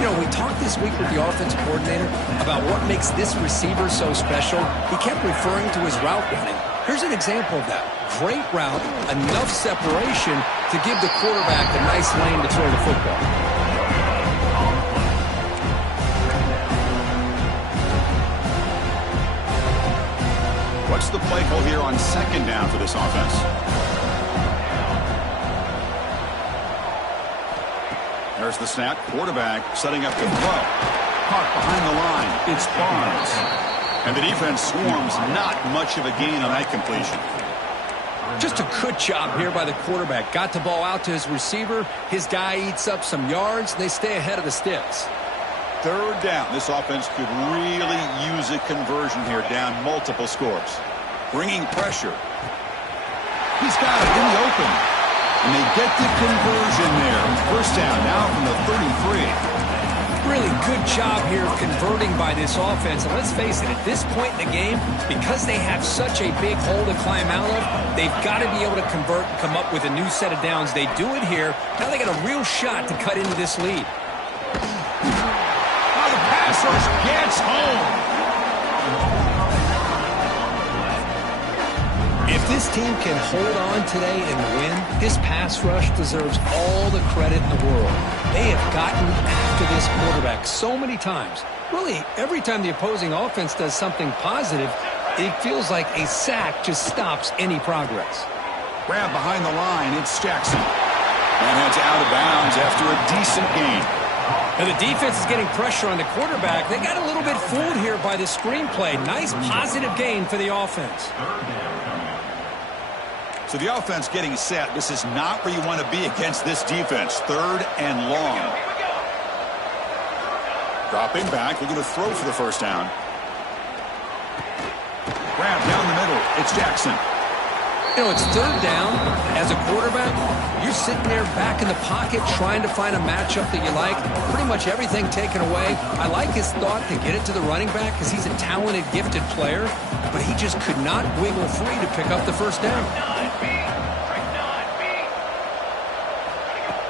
You know, we talked this week with the offensive coordinator about what makes this receiver so special. He kept referring to his route running. Here's an example of that. Great route, enough separation to give the quarterback a nice lane to throw the football. What's the play call here on 2nd down for this offense? There's the snap. Quarterback setting up to throw. Caught behind the line. It's Barnes. And the defense swarms. Not much of a gain on that completion. Just a good job here by the quarterback. Got the ball out to his receiver. His guy eats up some yards. And they stay ahead of the sticks. 3rd down. This offense could really use a conversion here, down multiple scores. Bringing pressure. He's got it in the open. And they get the conversion there. 1st down now from the 33. Really good job here converting by this offense. And let's face it, at this point in the game, because they have such a big hole to climb out of, they've got to be able to convert and come up with a new set of downs. They do it here. Now they got a real shot to cut into this lead. Pass rush gets home. If this team can hold on today and win, this pass rush deserves all the credit in the world. They have gotten after this quarterback so many times. Really, every time the opposing offense does something positive, it feels like a sack just stops any progress. Grab behind the line, it's Jackson. And heads out of bounds after a decent gain. Now the defense is getting pressure on the quarterback. They got a little bit fooled here by the screenplay. Nice positive gain for the offense. So the offense getting set. This is not where you want to be against this defense. 3rd and long. Dropping back, looking to throw for the first down. Grab down the middle. It's Jackson. You know, it's 3rd down. As a quarterback, you're sitting there back in the pocket trying to find a matchup that you like. Pretty much everything taken away. I like his thought to get it to the running back because he's a talented, gifted player, but he just could not wiggle free to pick up the first down.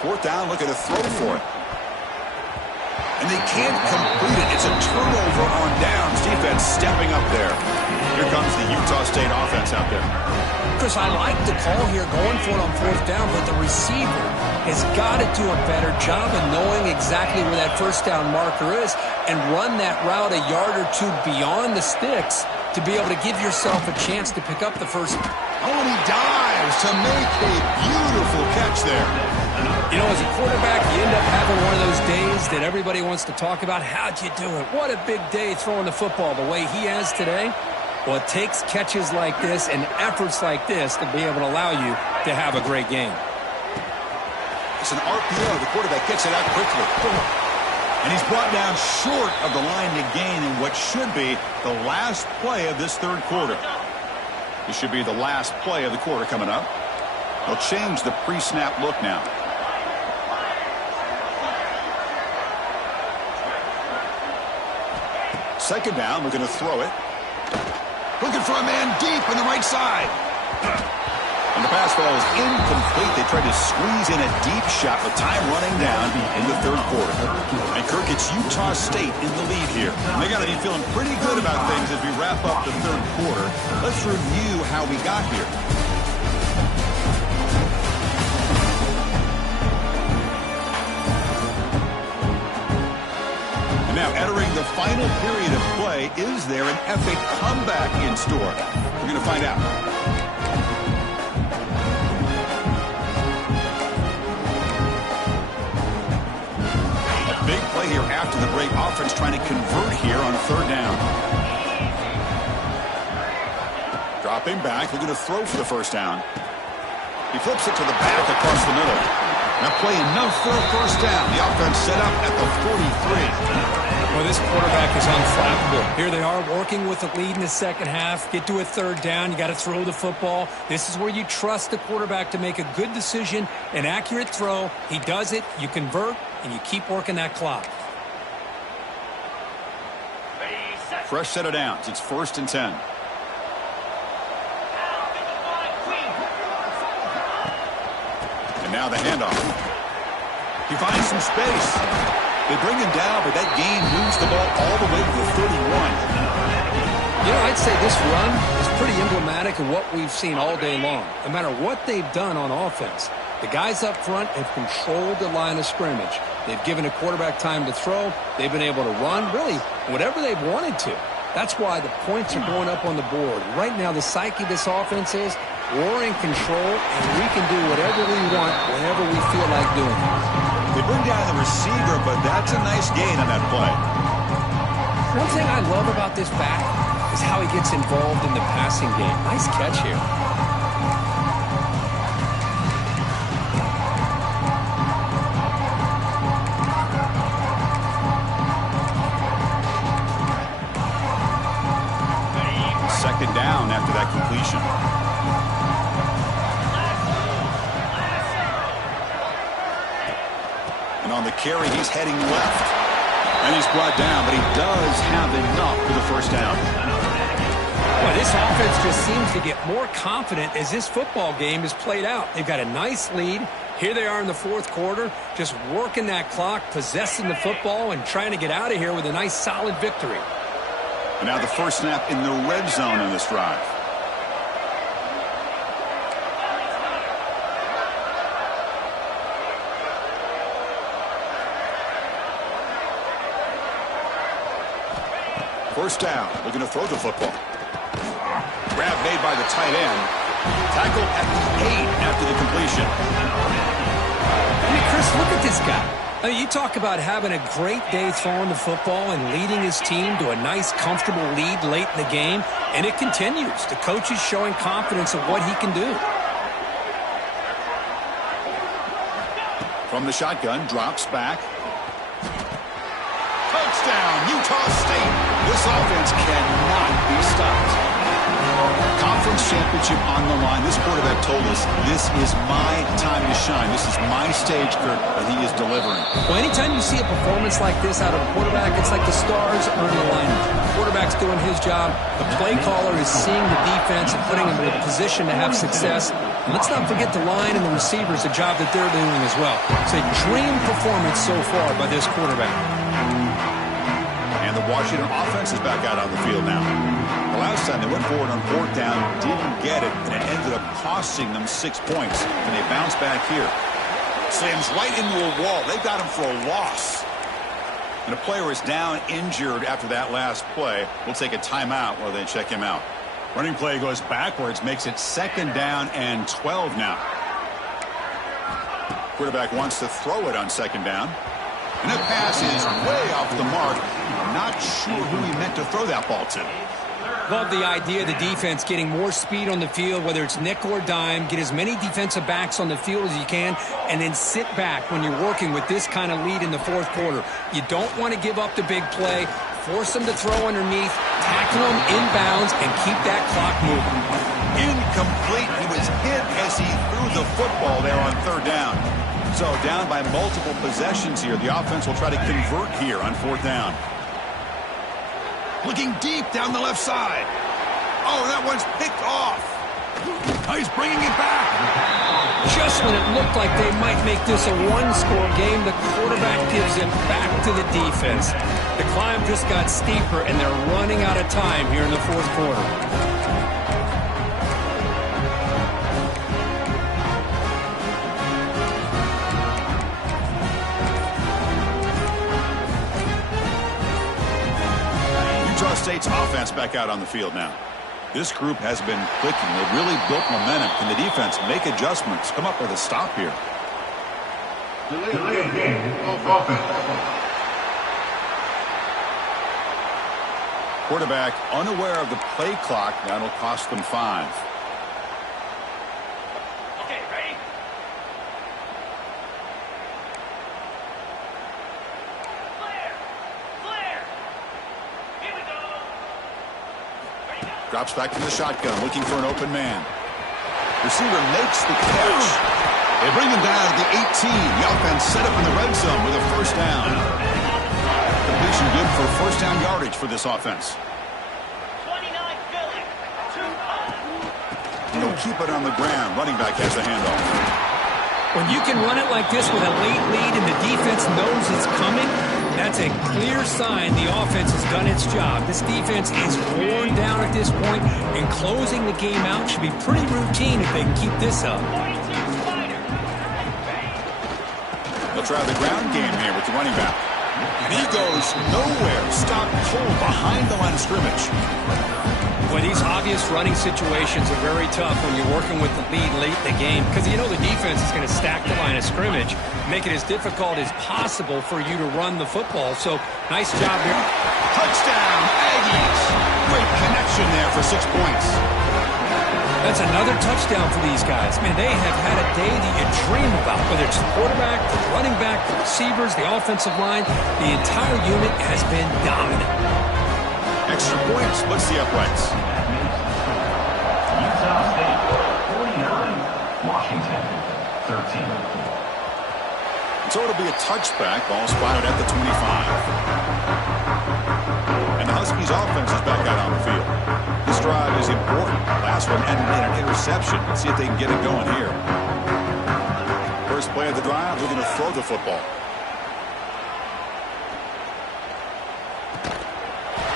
4th down, looking to throw for it. And they can't complete it. It's a turnover on downs. Defense stepping up there. Here comes the Utah State offense out there. Chris, I like the call here going for it on 4th down, but the receiver has got to do a better job of knowing exactly where that first down marker is and run that route a yard or two beyond the sticks to be able to give yourself a chance to pick up the first. Oh, and he dives to make a beautiful catch there. You know, as a quarterback, you end up having one of those days that everybody wants to talk about. How'd you do it? What a big day throwing the football the way he has today. Well, it takes catches like this and efforts like this to be able to allow you to have a great game. It's an RPO. The quarterback gets it out quickly. And he's brought down short of the line to gain in what should be the last play of this 3rd quarter. This should be the last play of the quarter coming up. They'll change the pre-snap look now. Second down, we're going to throw it. Looking for a man deep on the right side. And the pass ball is incomplete. They tried to squeeze in a deep shot with time running down in the 3rd quarter. And Kirk, it's Utah State in the lead here. They got to be feeling pretty good about things as we wrap up the 3rd quarter. Let's review how we got here. And now entering the final period of play, is there an epic comeback in store? We're going to find out. A big play here after the break. Offense trying to convert here on 3rd down. Dropping back, looking to throw for the first down. He flips it to the back across the middle. Now play enough for a first down. The offense set up at the 43. Well, this quarterback is unflappable. Here they are working with the lead in the second half. Get to a 3rd down. You got to throw the football. This is where you trust the quarterback to make a good decision, an accurate throw. He does it. You convert, and you keep working that clock. Fresh set of downs. It's 1st and 10. And now the handoff. He finds some space. They bring him down, but that gain moves the ball all the way to the 31. You know, I'd say this run is pretty emblematic of what we've seen all day long. No matter what they've done on offense, the guys up front have controlled the line of scrimmage. They've given a quarterback time to throw. They've been able to run, really, whatever they've wanted to. That's why the points are going up on the board. Right now, the psyche of this offense is we're in control, and we can do whatever we want whenever we feel like doing it. They bring down the receiver, but that's a nice gain on that play. One thing I love about this back is how he gets involved in the passing game. Nice catch here. Second down after that completion. And on the carry, he's heading left. And he's brought down, but he does have enough for the first down. Well, this offense just seems to get more confident as this football game is played out. They've got a nice lead. Here they are in the 4th quarter, just working that clock, possessing the football, and trying to get out of here with a nice, solid victory. And now the first snap in the red zone in this drive. First down, looking to throw the football. Grab made by the tight end. Tackled at the 8 after the completion. I mean, Chris, look at this guy. I mean, you talk about having a great day throwing the football and leading his team to a nice, comfortable lead late in the game, and it continues. The coach is showing confidence of what he can do. From the shotgun, drops back. Touchdown, Utah State. This offense cannot be stopped. Conference championship on the line. This quarterback told us, this is my time to shine. This is my stage, Kurt, and he is delivering. Well, anytime you see a performance like this out of a quarterback, it's like the stars are in alignment. The quarterback's doing his job. The play caller is seeing the defense and putting them in a position to have success. And let's not forget the line and the receivers, the job that they're doing as well. It's a dream performance so far by this quarterback. And the Washington offense is back out on the field now. The last time they went forward on 4th down, didn't get it, and it ended up costing them 6 points. And they bounce back here. Slams right into a wall. They got him for a loss. And a player is down injured after that last play. We'll take a timeout while they check him out. Running play goes backwards, makes it 2nd down and 12 now. Quarterback wants to throw it on 2nd down. And that pass is way off the mark. Not sure who he meant to throw that ball to. Love the idea of the defense getting more speed on the field, whether it's nickel or dime. Get as many defensive backs on the field as you can, and then sit back when you're working with this kind of lead in the 4th quarter. You don't want to give up the big play. Force them to throw underneath, tackle them inbounds, and keep that clock moving. Incomplete. He was hit as he threw the football there on 3rd down. So down by multiple possessions here. The offense will try to convert here on 4th down. Looking deep down the left side. Oh, that one's picked off. Oh, he's bringing it back. Just when it looked like they might make this a one-score game, the quarterback gives it back to the defense. The climb just got steeper, and they're running out of time here in the 4th quarter. Utah State's offense back out on the field now. This group has been clicking. They've really built momentum. Can the defense make adjustments? Come up with a stop here. Delay game of offense. Quarterback unaware of the play clock. That'll cost them 5. Okay, ready? Flare! Here we go! Drops back from the shotgun, looking for an open man. Receiver makes the catch. They bring him down at the 18. The offense set up in the red zone with a 1st down. Completion good for 1st down yardage for this offense. 29 Philly. 2 up. They'll keep it on the ground. Running back has the handoff. When you can run it like this with a late lead and the defense knows it's coming, that's a clear sign the offense has done its job. This defense is worn down at this point, and closing the game out should be pretty routine if they can keep this up. They'll try the ground game here with the running back. And he goes nowhere. Stop cold behind the line of scrimmage. Well, these obvious running situations are very tough when you're working with the lead late in the game, because you know the defense is going to stack the line of scrimmage, make it as difficult as possible for you to run the football. So, nice job here. Touchdown, Aggies. Great connection there for 6 points. That's another touchdown for these guys. Man, they have had a day that you dream about, whether it's the quarterback, the running back, the receivers, the offensive line. The entire unit has been dominant. Extra points. What's the uprights? Utah State 49, Washington 13. So it'll be a touchback. Ball spotted at the 25. And the Huskies offense is back out on the field. This drive is important. Last one ended in an interception. Let's see if they can get it going here. First play of the drive, we're going to throw the football.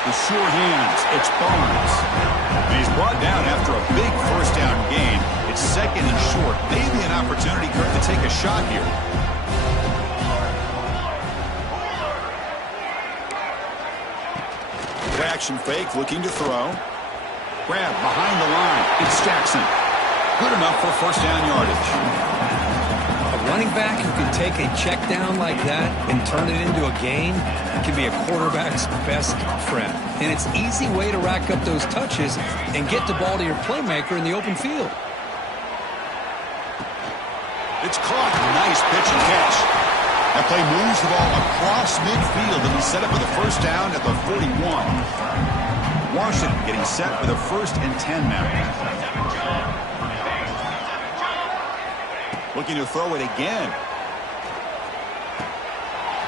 The sure hands, it's Barnes. And he's brought down after a big 1st down gain. It's 2nd and short. Maybe an opportunity, Kurt, to take a shot here. Play-action fake, looking to throw. Grab behind the line. It's Jackson. Good enough for first down yardage. A running back who can take a check down like that and turn it into a gain can be a quarterback's best friend. And it's an easy way to rack up those touches and get the ball to your playmaker in the open field. It's caught. Nice pitch and catch. That play moves the ball across midfield, and he's set up for the first down at the 41. Washington getting set for the 1st and 10 now. Looking to throw it again.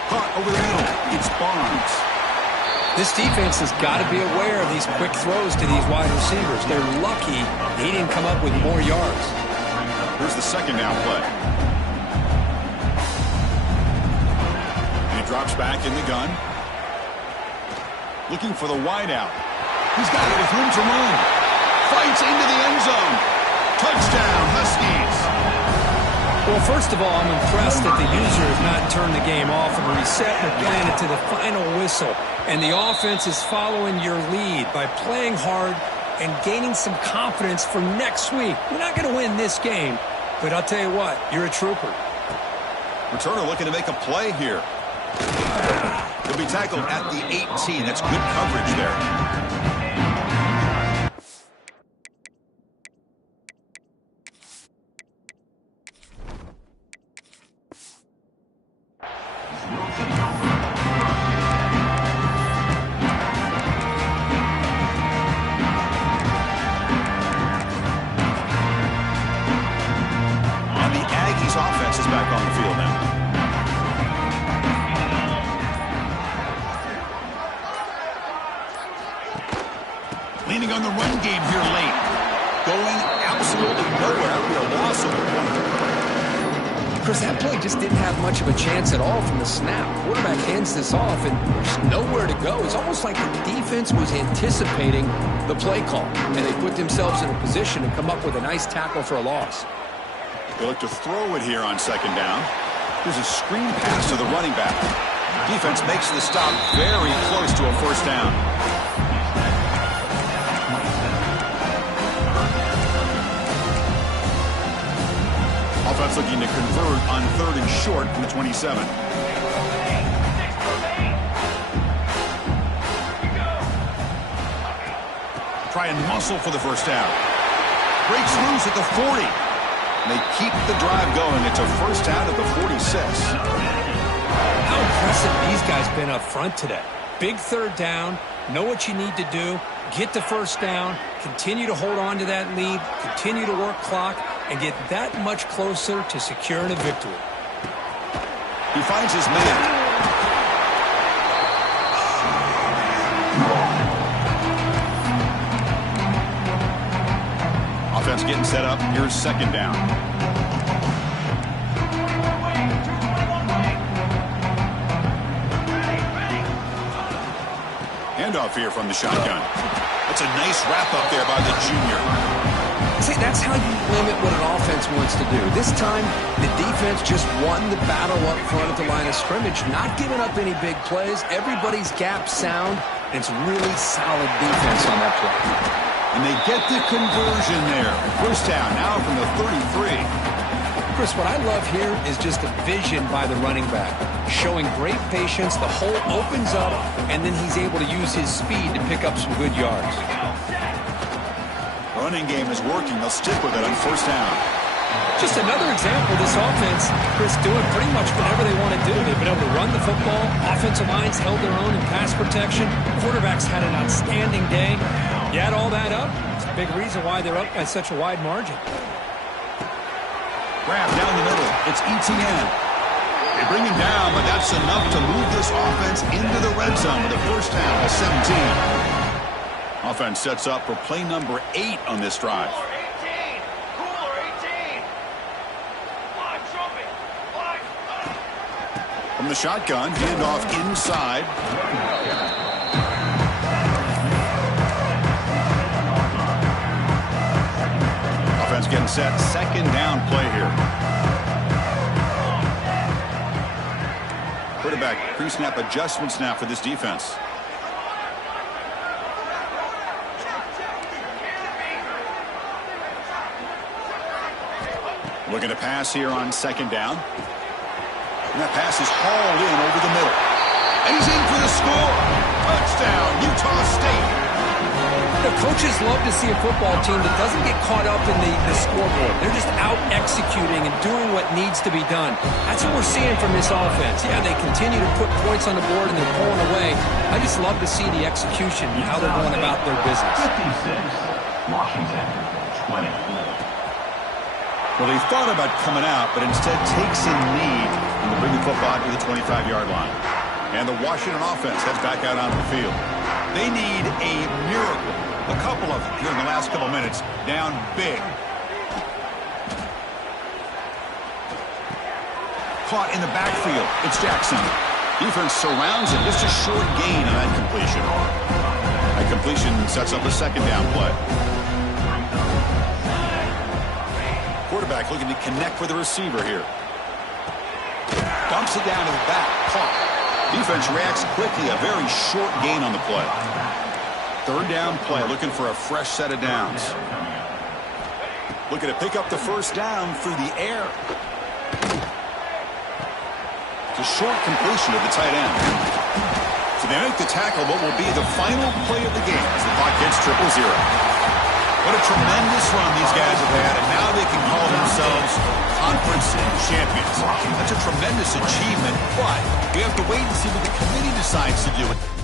Caught over the middle. It's Barnes. This defense has got to be aware of these quick throws to these wide receivers. They're lucky he didn't come up with more yards. Here's the second down play. And he drops back in the gun. Looking for the wideout. He's got it with room to run. Fights into the end zone. Touchdown, Huskies. Well, first of all, I'm impressed that the user has not turned the game off and reset and playing it to the final whistle. And the offense is following your lead by playing hard and gaining some confidence for next week. You're not going to win this game, but I'll tell you what, you're a trooper. Returner looking to make a play here. He'll be tackled at the 18. That's good coverage there. Offense is back on the field now. Leaning on the run game here late. Going absolutely nowhere. A loss of a point. Chris, that play just didn't have much of a chance at all from the snap. Quarterback hands this off and there's nowhere to go. It's almost like the defense was anticipating the play call, and they put themselves in a position to come up with a nice tackle for a loss. They look to throw it here on second down. There's a screen pass to the running back. Defense makes the stop very close to a first down. Offense looking to convert on 3rd and short from the 27. Try and muscle for the first down. Breaks loose at the 40. They keep the drive going. It's a first down at the 46. How impressive these guys been up front today. Big 3rd down. Know what you need to do. Get the first down. Continue to hold on to that lead. Continue to work clock. And get that much closer to securing a victory. He finds his man. Offense getting set up. Here's second down. Handoff here from the shotgun. That's a nice wrap up there by the junior. See, that's how you limit what an offense wants to do. This time, the defense just won the battle up front at the line of scrimmage, not giving up any big plays. Everybody's gap sound, and it's really solid defense on that play. And they get the conversion there. First down now from the 33. Chris, what I love here is just a vision by the running back. Showing great patience, the hole opens up, and then he's able to use his speed to pick up some good yards. Running game is working. They'll stick with it on first down. Just another example of this offense, Chris, doing pretty much whatever they want to do. They've been able to run the football. Offensive lines held their own in pass protection. Quarterbacks had an outstanding day. You add all that up, it's a big reason why they're up by such a wide margin. Grab down the middle. It's Etienne. They bring him down, but that's enough to move this offense into the red zone with a first down at 17. Offense sets up for play number 8 on this drive. From the shotgun, handoff inside. Offense getting set. Second down play here. Quarterback pre-snap adjustments now for this defense. Looking to pass here on second down. And that pass is hauled in over the middle. And he's in for the score. Touchdown, Utah State. The coaches love to see a football team that doesn't get caught up in the scoreboard. They're just out executing and doing what needs to be done. That's what we're seeing from this offense. Yeah, they continue to put points on the board and they're pulling away. I just love to see the execution and how they're going about their business. 56, Washington, 20. Well, they thought about coming out, but instead takes in lead and they bring the football to the 25-yard line. And the Washington offense heads back out onto the field. They need a miracle. A couple of them here in the last couple minutes, down big. Caught in the backfield. It's Jackson. Defense surrounds him. Just a short gain on that completion. That completion sets up a second down play. Quarterback looking to connect with the receiver here. Dumps it down to the back. Caught. Defense reacts quickly. A very short gain on the play. Third down play, looking for a fresh set of downs. Looking to pick up the first down through the air. It's a short completion to the tight end. So they make the tackle what will be the final play of the game as the clock hits 0-0. What a tremendous run these guys have had, and now they can call themselves conference champions. That's a tremendous achievement, but we have to wait and see what the committee decides to do.